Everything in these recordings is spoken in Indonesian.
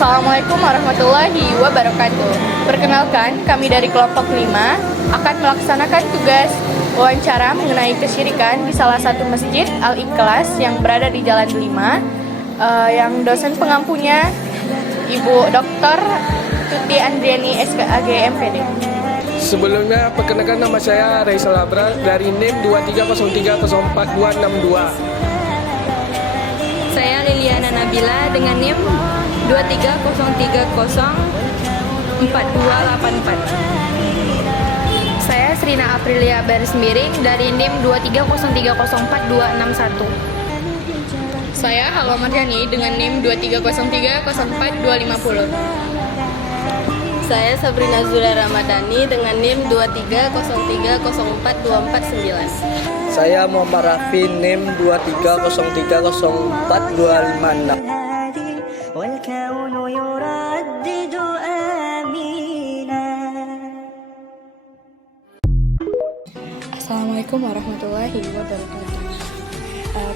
Assalamualaikum warahmatullahi wabarakatuh. Perkenalkan, kami dari kelompok 5 akan melaksanakan tugas wawancara mengenai kesyirikan di salah satu masjid Al-Ikhlas yang berada di Jalan 5, yang dosen pengampunya Ibu Dr. Tuti Andriani SKAG MPD. Sebelumnya, perkenalkan nama saya Raisal Abrar dari NIM 2303044262. Saya Liliana Nabila dengan NIM 23030424. Saya Srina Aprilia Baris Miring dari NIM 2303044261. Saya Halwa Marjani dengan NIM 2303044250. Saya Sabrina Zura Ramadhani dengan NIM 2303042449. Saya Muhammad Rafi NIM 2303042556. Assalamualaikum warahmatullahi wabarakatuh.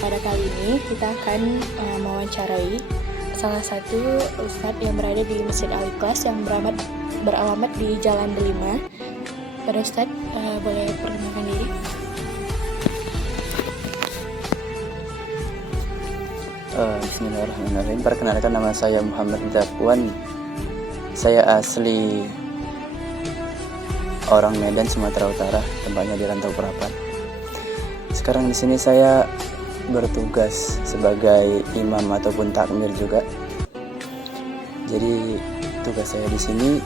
Pada kali ini kita akan mewawancarai salah satu ustadz yang berada di Masjid Al-Ikhlas yang beralamat di Jalan 5. Pada ustadz, boleh perkenalkan diri? Bismillahirrahmanirrahim. Perkenalkan, nama saya Muhammad Zapuan. Saya asli orang Medan, Sumatera Utara, tempatnya di Rantau Perapat. Sekarang di sini saya bertugas sebagai imam ataupun takmir juga. Jadi tugas saya di sini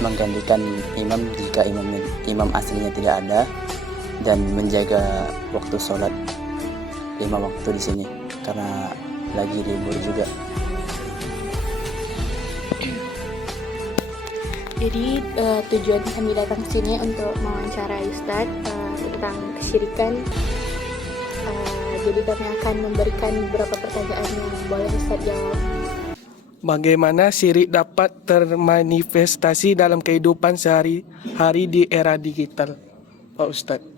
menggantikan imam jika imam aslinya tidak ada dan menjaga waktu sholat 5 waktu di sini karena lagi libur juga. Jadi tujuan kami datang ke sini untuk mewawancarai Ustadz tentang kesyirikan. Jadi kami akan memberikan beberapa pertanyaan yang boleh Ustadz jawab. Bagaimana syirik dapat termanifestasi dalam kehidupan sehari-hari di era digital, Pak Ustadz?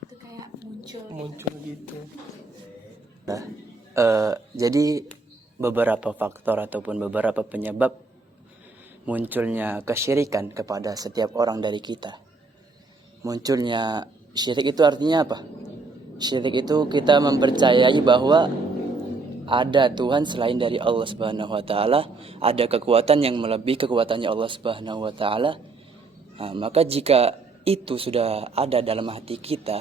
Itu kayak Muncul gitu. Nah, jadi beberapa faktor ataupun beberapa penyebab munculnya kesyirikan kepada setiap orang dari kita. Munculnya syirik itu artinya apa? Syirik itu kita mempercayai bahwa ada Tuhan selain dari Allah Subhanahu wa taala, ada kekuatan yang melebihi kekuatannya Allah Subhanahu wa taala. Nah, maka jika itu sudah ada dalam hati kita,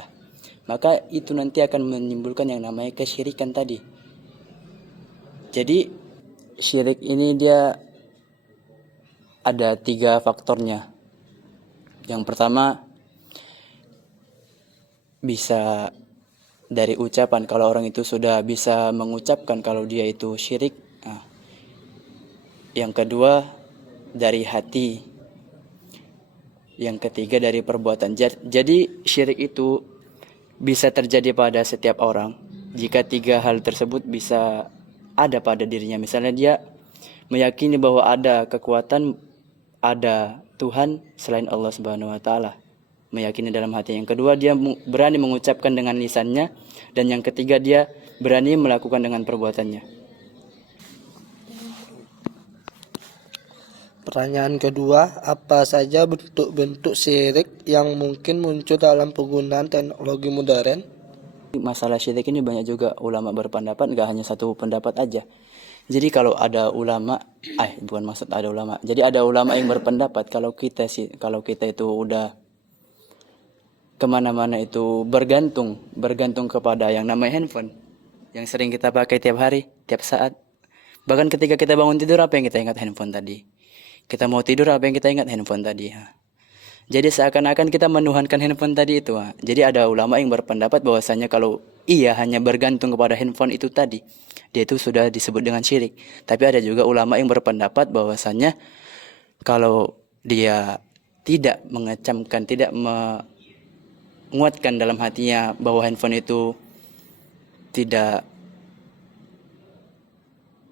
maka itu nanti akan menimbulkan yang namanya kesyirikan tadi. Jadi syirik ini dia ada 3 faktornya. Yang pertama, bisa dari ucapan. Kalau orang itu sudah bisa mengucapkan kalau dia itu syirik. Nah, yang kedua dari hati. Yang ketiga dari perbuatan. Jadi syirik itu bisa terjadi pada setiap orang jika 3 hal tersebut bisa ada pada dirinya. Misalnya dia meyakini bahwa ada kekuatan, ada Tuhan selain Allah Subhanahu wa taala. Meyakini dalam hati. Yang kedua, dia berani mengucapkan dengan lisannya, dan yang ketiga dia berani melakukan dengan perbuatannya. Pertanyaan kedua, apa saja bentuk-bentuk syirik yang mungkin muncul dalam penggunaan teknologi modern? Masalah syirik ini banyak juga ulama berpendapat, gak hanya satu pendapat aja. Jadi kalau ada ulama, bukan maksud ada ulama. Jadi ada ulama yang berpendapat kalau kita itu udah kemana-mana itu bergantung kepada yang namanya handphone, yang sering kita pakai tiap hari, tiap saat. Bahkan ketika kita bangun tidur, apa yang kita ingat? Handphone tadi. Kita mau tidur, apa yang kita ingat? Handphone tadi. Jadi seakan-akan kita menuhankan handphone tadi itu. Jadi ada ulama yang berpendapat bahwasanya kalau ia hanya bergantung kepada handphone itu tadi, dia itu sudah disebut dengan syirik. Tapi ada juga ulama yang berpendapat bahwasanya kalau dia tidak mengecamkan, tidak menguatkan dalam hatinya bahwa handphone itu tidak,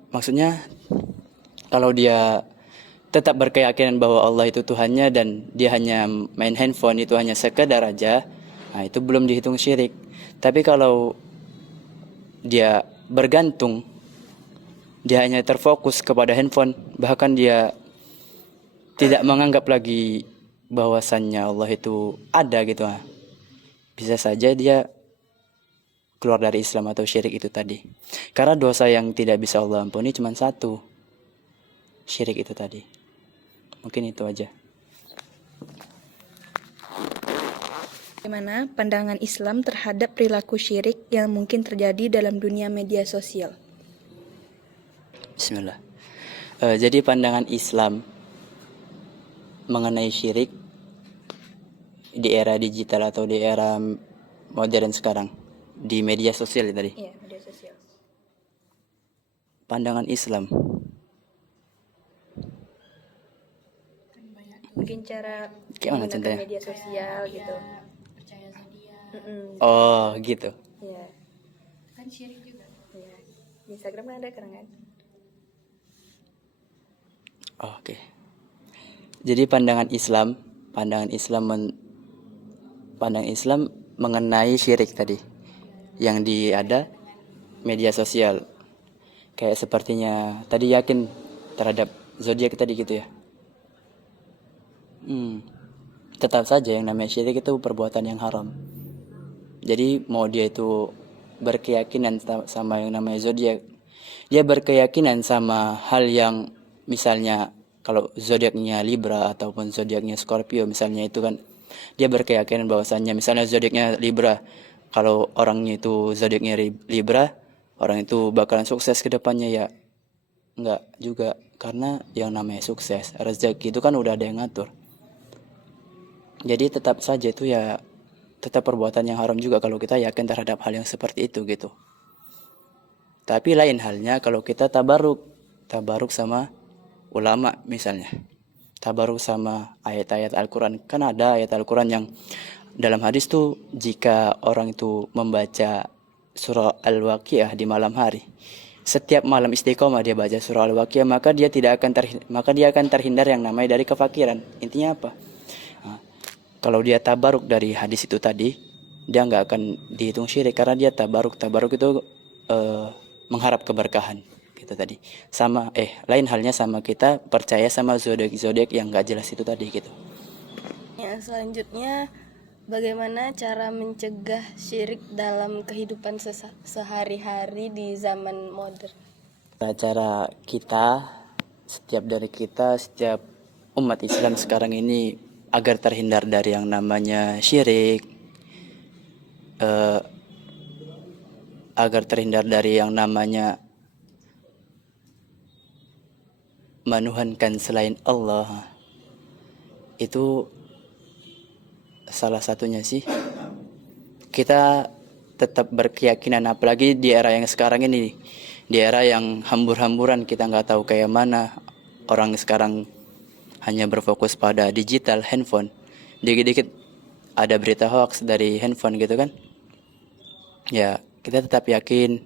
maksudnya kalau dia tetap berkeyakinan bahwa Allah itu Tuhannya dan dia hanya main handphone itu hanya sekedar aja, nah itu belum dihitung syirik. Tapi kalau dia bergantung dia hanya terfokus kepada handphone, bahkan dia tidak menganggap lagi bahwasannya Allah itu ada gitu. Bisa saja dia keluar dari Islam atau syirik itu tadi. Karena dosa yang tidak bisa Allah ampuni cuma satu, syirik itu tadi. Mungkin itu aja. Bagaimana pandangan Islam terhadap perilaku syirik yang mungkin terjadi dalam dunia media sosial? Bismillah. Jadi pandangan Islam mengenai syirik di era digital atau di era modern sekarang, di media sosial tadi. Iya, media sosial. Pandangan Islam. Mungkin cara Gimana menggunakan contohnya? media sosial gitu. Oh, gitu. Iya. Kan syirik juga. Iya. Di Instagram kan ada kan? Oh, oke. Jadi pandangan Islam mengenai syirik tadi yang ada media sosial. Kayak sepertinya tadi yakin terhadap zodiak tadi gitu ya. Tetap saja yang namanya syirik itu perbuatan yang haram. Jadi mau dia itu berkeyakinan sama yang namanya zodiak, dia berkeyakinan sama hal yang misalnya kalau zodiaknya Libra ataupun zodiaknya Scorpio misalnya, itu kan dia berkeyakinan bahwasannya misalnya zodiaknya Libra, kalau orangnya itu zodiaknya Libra, orang itu bakalan sukses ke depannya, ya enggak juga, karena yang namanya sukses rezeki itu kan udah ada yang ngatur. Jadi tetap saja itu ya tetap perbuatan yang haram juga kalau kita yakin terhadap hal yang seperti itu gitu. Tapi lain halnya kalau kita tabaruk sama ulama misalnya, tabaruk sama ayat-ayat Al-Quran. Kan ada ayat Al-Quran yang dalam hadis tuh jika orang itu membaca surah Al-Waqiah di malam hari, setiap malam istiqomah dia baca surah Al-Waqiah, maka dia akan terhindar yang namanya dari kefakiran. Intinya apa? Kalau dia tabaruk dari hadis itu tadi, dia nggak akan dihitung syirik karena dia tabaruk itu mengharap keberkahan gitu tadi. Sama lain halnya sama kita percaya sama zodiak yang nggak jelas itu tadi gitu. Yang selanjutnya, bagaimana cara mencegah syirik dalam kehidupan sehari-hari di zaman modern? Cara kita, setiap umat Islam sekarang ini agar terhindar dari yang namanya syirik, agar terhindar dari yang namanya menuhankan selain Allah, itu salah satunya sih kita tetap berkeyakinan, apalagi di era yang sekarang ini, di era yang hambur-hamburan, kita nggak tahu kayak mana orang sekarang hanya berfokus pada digital, handphone. Dikit-dikit ada berita hoax dari handphone gitu kan. Ya, kita tetap yakin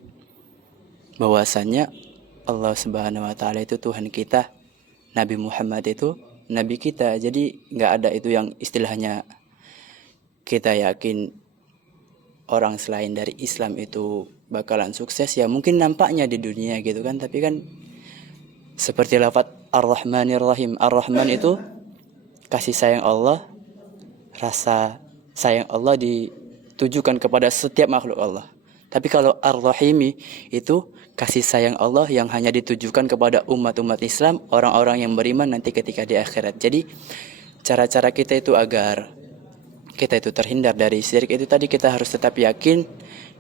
bahwasannya Allah Subhanahu wa taala itu Tuhan kita, Nabi Muhammad itu nabi kita. Jadi nggak ada itu yang istilahnya kita yakin orang selain dari Islam itu bakalan sukses. Ya mungkin nampaknya di dunia gitu kan, tapi kan seperti lafaz Ar-Rahmanir Rahim. Ar-Rahman itu kasih sayang Allah, rasa sayang Allah ditujukan kepada setiap makhluk Allah. Tapi kalau Ar-Rahimi itu kasih sayang Allah yang hanya ditujukan kepada umat-umat Islam, orang-orang yang beriman nanti ketika di akhirat. Jadi cara-cara kita itu agar kita itu terhindar dari syirik itu tadi, kita harus tetap yakin,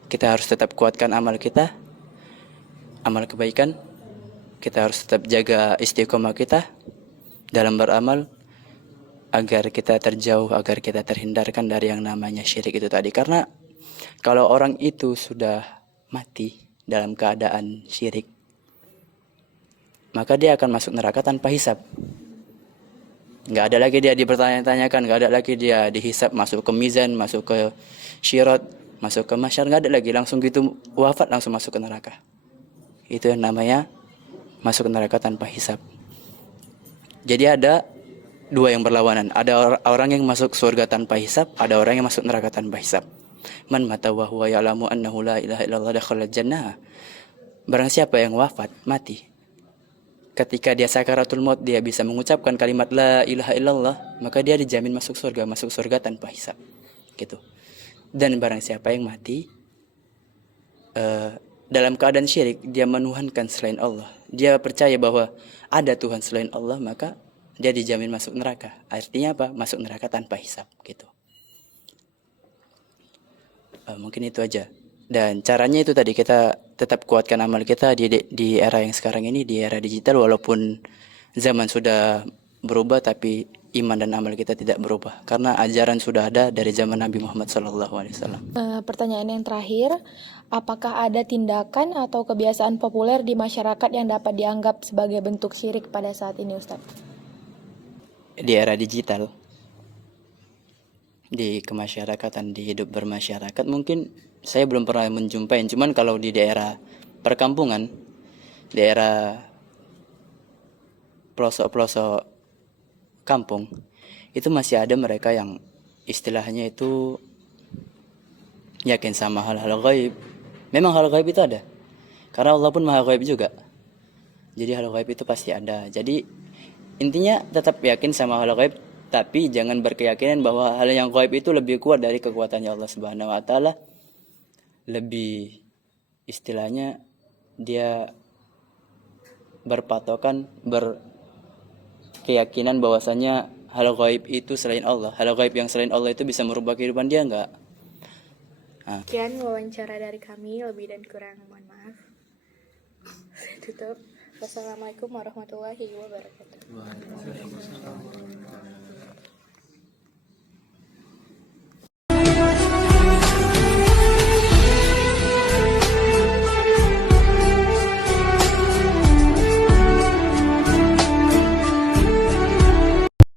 kita harus tetap kuatkan amal kita, amal kebaikan. Kita harus tetap jaga istiqomah kita dalam beramal agar kita terjauh, agar kita terhindarkan dari yang namanya syirik itu tadi. Karena kalau orang itu sudah mati dalam keadaan syirik, maka dia akan masuk neraka tanpa hisab. Nggak ada lagi dia dipertanya-tanyakan, nggak ada lagi dia dihisab, masuk ke mizan, masuk ke syirat, masuk ke mahsyar, nggak ada lagi, langsung gitu wafat langsung masuk ke neraka. Itu yang namanya masuk neraka tanpa hisab. Jadi ada dua yang berlawanan. Ada orang yang masuk surga tanpa hisab, ada orang yang masuk neraka tanpa hisab. Man mata wa huwa ya'lamu annahu la ilaha illallah dakhala jannah. Barang siapa yang wafat, mati, ketika dia sakaratul maut dia bisa mengucapkan kalimat la ilaha illallah, maka dia dijamin masuk surga tanpa hisab gitu. Dan barang siapa yang mati dalam keadaan syirik, dia menuhankan selain Allah, dia percaya bahwa ada Tuhan selain Allah, maka dia dijamin masuk neraka. Artinya apa? Masuk neraka tanpa hisab gitu. Mungkin itu aja. Dan caranya itu tadi, kita tetap kuatkan amal kita di era yang sekarang ini, di era digital, walaupun zaman sudah berubah tapi iman dan amal kita tidak berubah karena ajaran sudah ada dari zaman Nabi Muhammad SAW. Pertanyaan yang terakhir, apakah ada tindakan atau kebiasaan populer di masyarakat yang dapat dianggap sebagai bentuk syirik pada saat ini, Ustadz? Di era digital, di kemasyarakatan, di hidup bermasyarakat, mungkin saya belum pernah menjumpai. Cuman kalau di daerah perkampungan, daerah pelosok-pelosok kampung, itu masih ada mereka yang istilahnya itu yakin sama hal-hal gaib. Memang hal gaib itu ada, karena Allah pun maha gaib juga. Jadi hal gaib itu pasti ada. Jadi intinya tetap yakin sama hal gaib, tapi jangan berkeyakinan bahwa hal yang gaib itu lebih kuat dari kekuatannya Allah Subhanahu wa taala. Lebih istilahnya dia berpatokan, berkeyakinan bahwasanya hal gaib itu selain Allah. Hal gaib yang selain Allah itu bisa merubah kehidupan dia, enggak. Sekian wawancara dari kami, lebih dan kurang mohon maaf. Saya tutup. Wassalamualaikum warahmatullahi wabarakatuh.